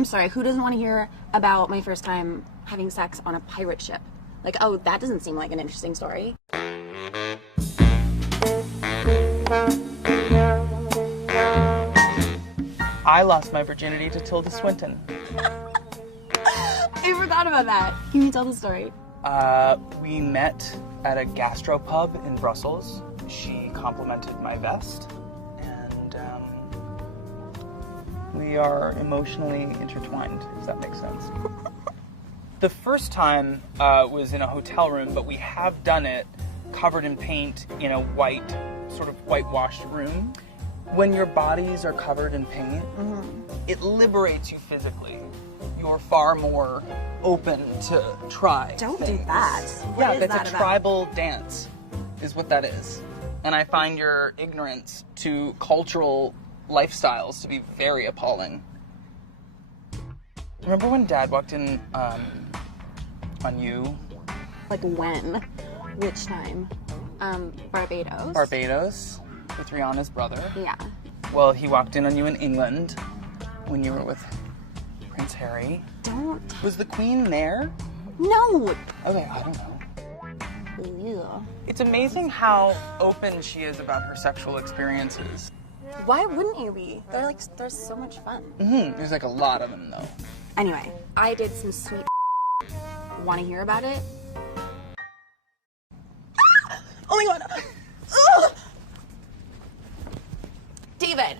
I'm sorry, who doesn't want to hear about my first time having sex on a pirate ship? Like, oh, that doesn't seem like an interesting story. I lost my virginity to Tilda Swinton. I forgot about that. Can you tell the story? We met at a gastropub in Brussels. She complimented my vest, and we are emotionally intertwined, if that makes sense. The first time was in a hotel room, but we have done it covered in paint in a white, sort of whitewashed room. When your bodies are covered in paint, it liberates you physically. You're far more open to try Don't things. do that. Yeah, that's a tribal dance, is what that is. And I find your ignorance to cultural lifestyles to be very appalling. Remember when Dad walked in on you? Like when? Which time? Barbados. Barbados, with Rihanna's brother. Yeah. Well, he walked in on you in England when you were with Prince Harry. Don't. Was the Queen there? No. Okay, I don't know. Yeah. It's amazing how open she is about her sexual experiences. Why wouldn't you be? They're so much fun. There's like a lot of them though. Anyway, I did some sweet Want to hear about it? Oh my god! Ugh! David!